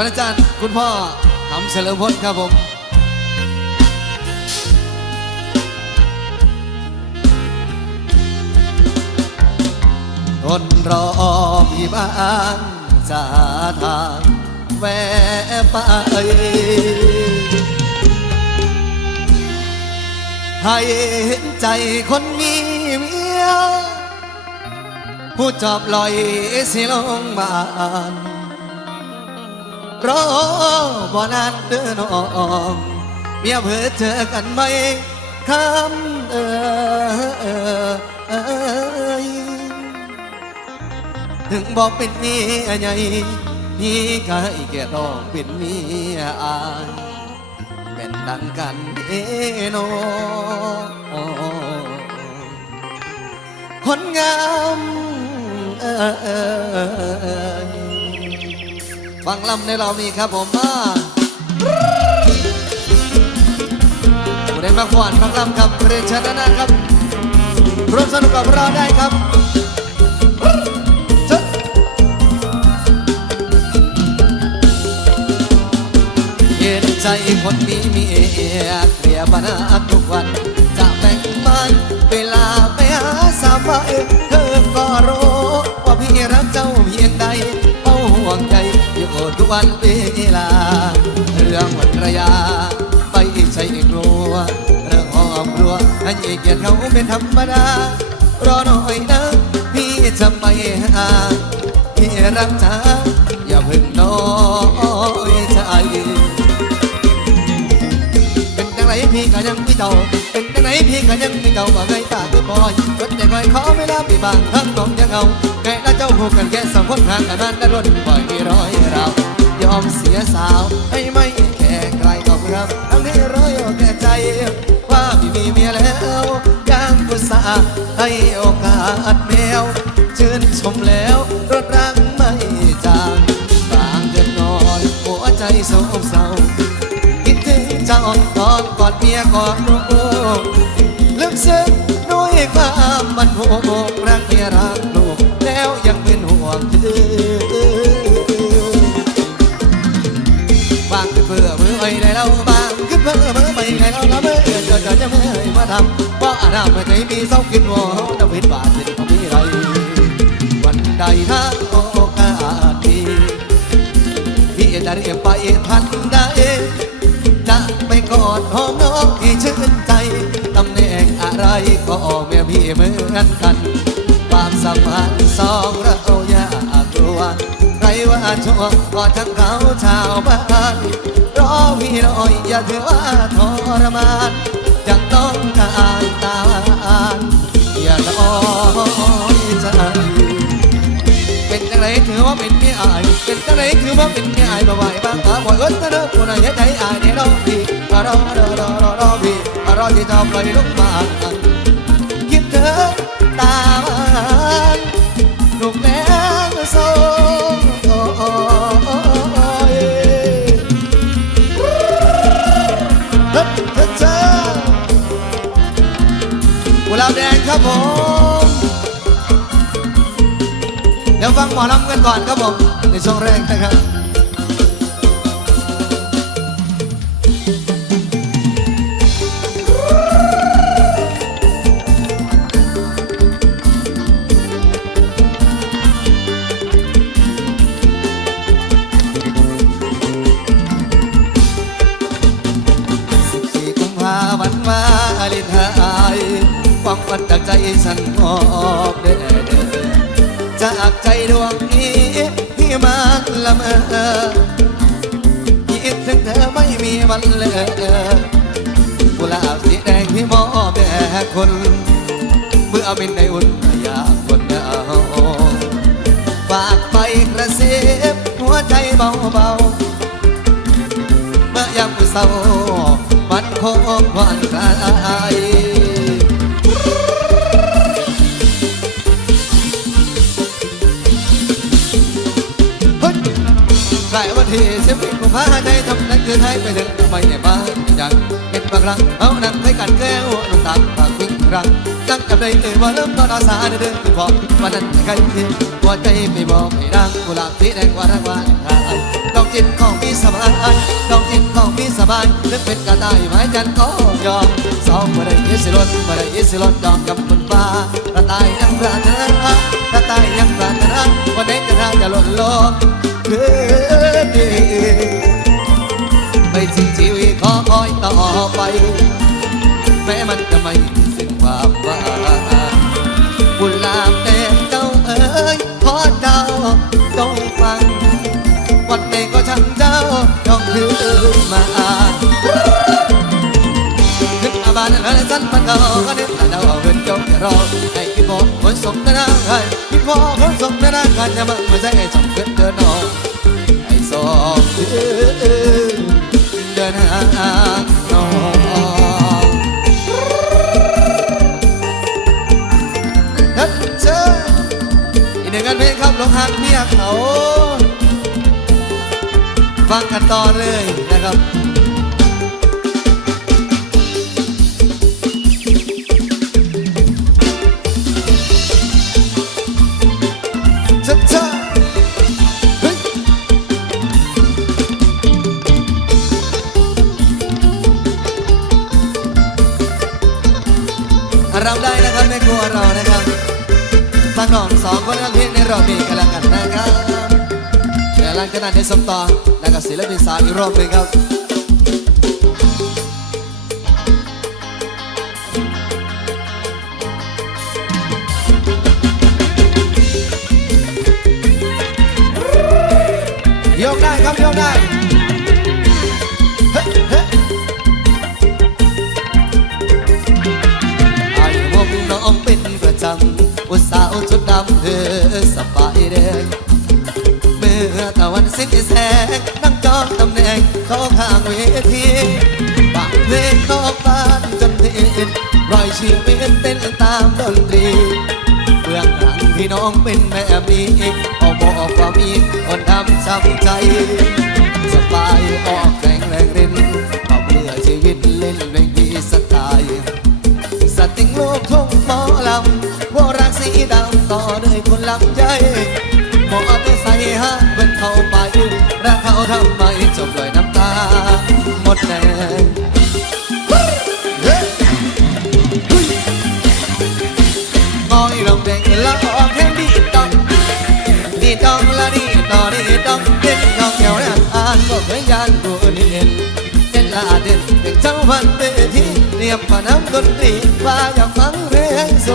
วันอาจารย์คุณพ่อทำเฉลิมพลครับผมทนรอพี่บ้างจะทางแวะไป ให้เห็นใจคนมีเมียผู้จอบลอยสิลงบาน รอบ่นานเดินอองเมียเพื่อเจอกันไหมคำเออเออเอยถึงบอกเป็นเมียใหญ่พี่ก็ให้แก่ต้องเป็นเมียอายเป็นดังกันเอโนคนงามเอ่ย ฟังลำในเรานี้ครับผมมาผู้ใดมาขวานฟังลำครับเรียนเชิญด้านหนะครับร่วมสนุกกับเราได้ครับเห็นใจคนมีเมียเคลียร์ปัญหาทุกวัน วันเวลา เรื่องวันระยะไปใช่กลัวเรื่องห้องรัวให้เกียรติเขาเป็นธรรมดา รอหน่อยนะ พี่จะไปหาพี่รักจ้าอย่าเพึ่งน้อยใจเป็นจังไรพี่ก็ยังมีเจ้าเป็นจังไรพี่ก็ยังมีเจ้าว่าไงตาคือบ่อยรถแต่คอยขอเวลาพี่บางทั้งน้องยังเอาไงแล้วเจ้าหูกันแค่สองคนห่างกันนั้นและรถบ่อยมีร้อยเรา อมเสียสาว ให้ไม่แค่ใครก็รับทำให้ร้อยแก่ใจ ว่าพี่มีเมียแล้วยังกุศลให้โอกาสแมวชื่นชมแล้ว ไอ้ได้เราบางคือเพื่อมือไปไงเราละเมื่อเกิดเกิดจะเมื่อมาทำเพราะอาณาไม่เคยมีเศร้ากินหัวจะผิดบาทสิ่งของมีไร วันใดถ้าโอกาสดีพี่จะเรียกไปทันใดจะไปกอดหอมน้องที่ชื่นใจตำแหน่งอะไรก็แม่พี่เหมือนกัน ความสัมพันธ์สองเราอย่ากลัว ว่าชั่วก็ทั้งเขาชาวบ้านรอพี่หน่อยอย่าถือว่าทรมานจะต้องการตานอย่าท้อยใจเป็นจังไรถือว่าเป็นเมียอายเป็นจังไรถือว่าเป็นเมียอายบ่ไหวบ้างตาบ่อยเอิ้นตะเด้อผู้ใดเฮ็ดให้อายเนี่ยรอพี่รอรอรอรอรอรอพี่รอที่จะปล่อยลงมาาวแดงครับผม เดี๋ยวฟังหมอลำกันก่อนครับผม ในช่วงแรกนะครับ วันจากใจฉันมอบเด้อเดอจากใจดวงนี้ที่มันละเมอคิดถึงเธอไม่มีวันเลอกุหลาบสีแดงที่มอบแด่คนเมื่อเป็นในอุ่นอยากคนเอาฝากไปกระซิบหัวใจเบาๆเมื่อยามเศร้ามันคงผ่อนคลาย ที่สิบวิกุมภาใจทำนั้นคือไทยไปถึงไม่ได้บ้าอย่างเห็นบางครั้งเอานั่งให้กันแก้วน้ำตาปากวิ่งครั้งนั่งกับได้เลยว่าเริ่มตอนอาสาเดินคือบอวันนั้นใครที่หัวใจไม่บอกไม่ดังกุหลาบสีแดงกว่ารักวานทายต้องจิตของพี่สบายดอกจิตของพี่สบายนึกเป็นกระต่ายไม้จันก็ยอมสองเมื่อไรยิสิลนเมื่อไรยิสิลนดอกกับมันฟ้ากระต่ายยังปรารถนากระต่ายยังปรารถนาวันไหนกระต่ายจะหล่นลงเด้ อยต่อไป แม้มันจะไม่สิ้นความหวังบุญลามแด่เจ้าเอ๋ยขอเจ้าจงฟัง วันไหนก็ช่างเจ้าจงคืนมานึกอาบานนั้นสั้นมันก็ก็นึกแต่เดาเป็นจงจะรอให้พี่พ่อคนสมนานาให้พี่พ่อคนสมนานาการจะมันไม่ใช่ให้ส่งเกินเดินนอนให้สองเดินเดินหา หักเมียเขา ฟังกันต่อเลยนะครับเจ้าเจ้าเราได้นะครับในครัวเรานะครับฟังนองสองคนนักเพลงในรอบนี้กันแล้วกันนะ ลังจากนั้นในสมต่อแล้วก็ศิลปินสาวอีกรอบหนึ่งครับยกได้ครับยกได้เฮ้เฮ้ไอ้วงน้องเป็นประจำอุตสาวชุดดำเธอ สิ้นแสงนั่งจองตำแหน่งเขาข้างเวทีบังเพลงนอกบ้านจนเห็นรอยชีวิตเต้นตามดนตรีเบื้องหลังพี่น้องเป็นแบบนี้เอาบอกว่ามีคนทำช้ำใจสบายออกแรงแรงเล่นเอาเบื่อชีวิตเล่นเพลงพี่สไตล์สติงโลกทุ่งหมอลำวรักสีดำต่อด้วยคนลำใจ ด่นดองเหี่ยวนะอ่านก็เคยยานกูนี่เห็นเด่นละเด่นเด็กเจ้าพันเตที่เรียมพน้ำดนตรีว่าอยากฟังเพลงโซ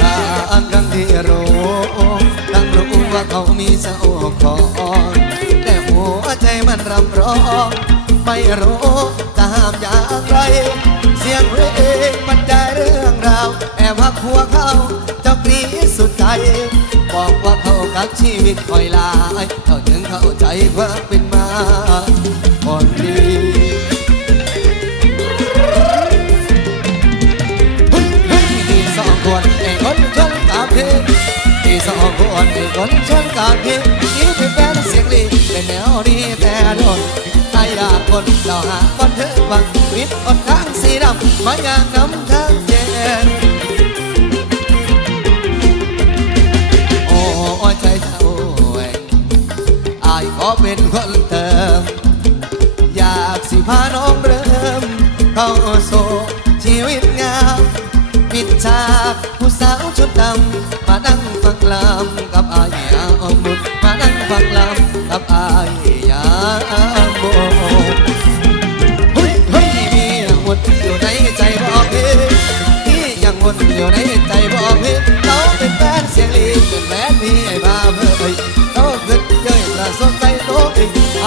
ทั้งทั้งที่รู้ทั้งรู้ว่าเขามีเจ้าของ ยงเพลงบรรยายเรื่องราว แอบหักหัวเขาเจ้ากรีสุดใจ บอกว่าเขากับชีวิตคอยลายเขาถึงเข้าใจควาเป็นมาคนดีเฮ้ยเฮ้ยที่สองคนไอ้คนชนกาเพที่สองคนไอ้คนชนกาเพนี่เป็นแฟนเสียงลีเป็นแนวดีแต่โดนไอ้ยาคนเราหาคนเธอบังวิทย์คนทา ดำมาอยางน้ำทางเย็นโอ้ยใจเท่าแหวงอายขอเป็นคนเติม อยากสิพาน้องเริ่ม เข้าสู่ชีวิตงาม ปิดฉากผู้สาวชุดดำ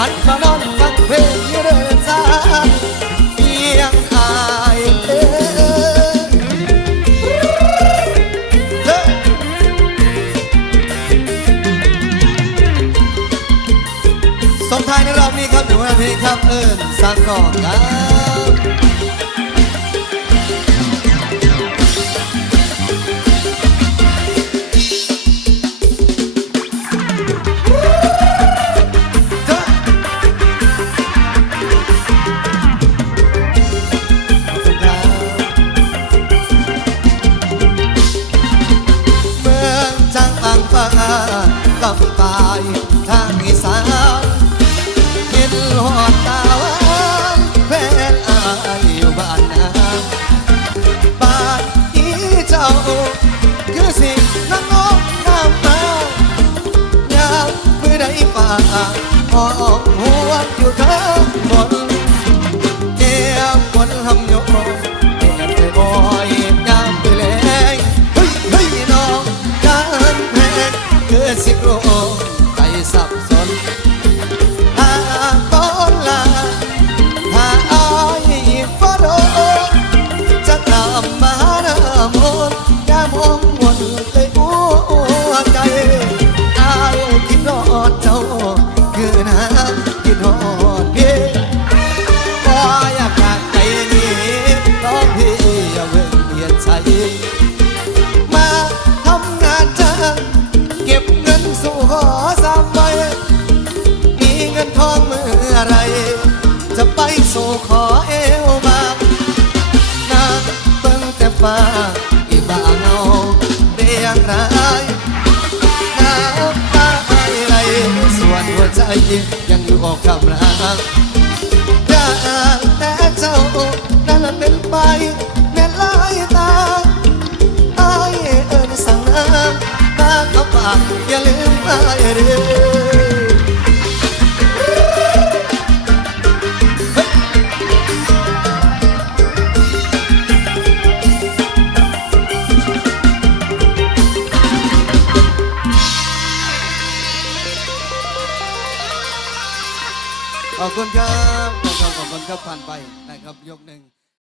เ I. ฟ้าอีตาเงาเรียงรายน้ำตาไหลส่วนหัวใจยังอยู่ออกกำลังอย่แต่เจ้านั้นเป็นไปแม่ลายตาไอเอิญสั่งน้ำตาเขาปากอย่าลืมไอเรือ